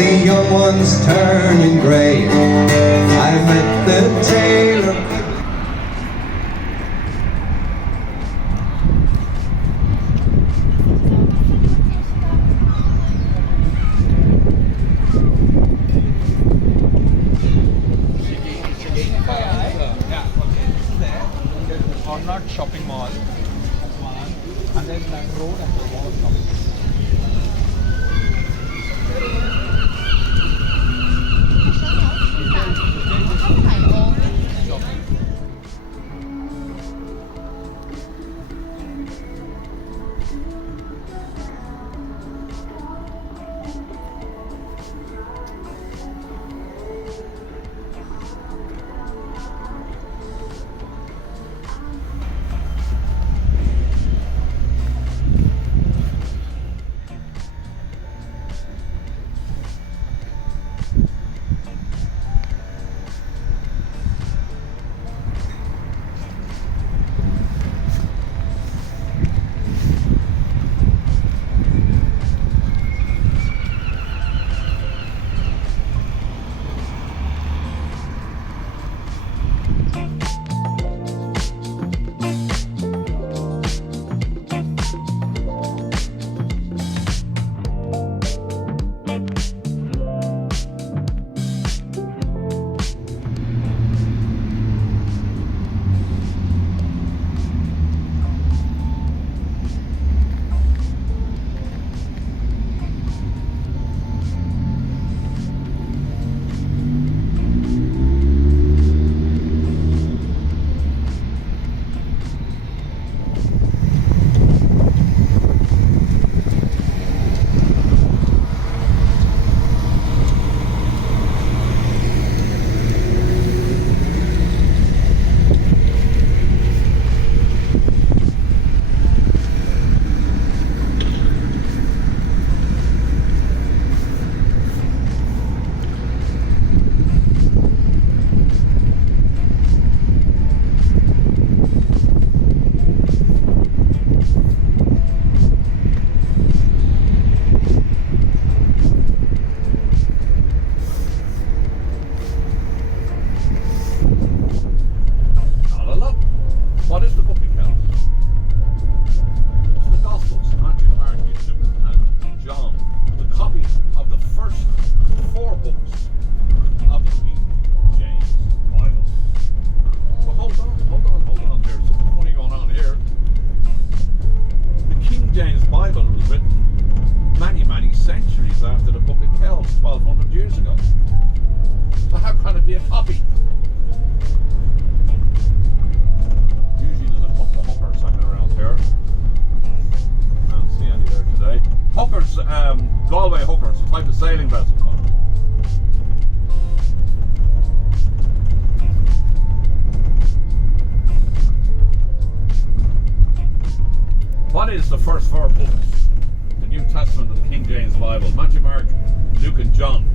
the young ones turning grey. I met the tale of Not shopping mall, and then that road and the wall of shopping. What is the book of Kells? It's the Gospels, Matthew, Mark, Luke, and John. The copy of the first 4 books of the King James Bible. But hold on. There's something funny going on here. The King James Bible was written many centuries after the book of Kells, 1200 years ago. So how can it be a copy? Hookers, Galway hookers, a type of sailing vessel called. What is the first 4 books? The New Testament of the King James Bible, Matthew, Mark, Luke and John.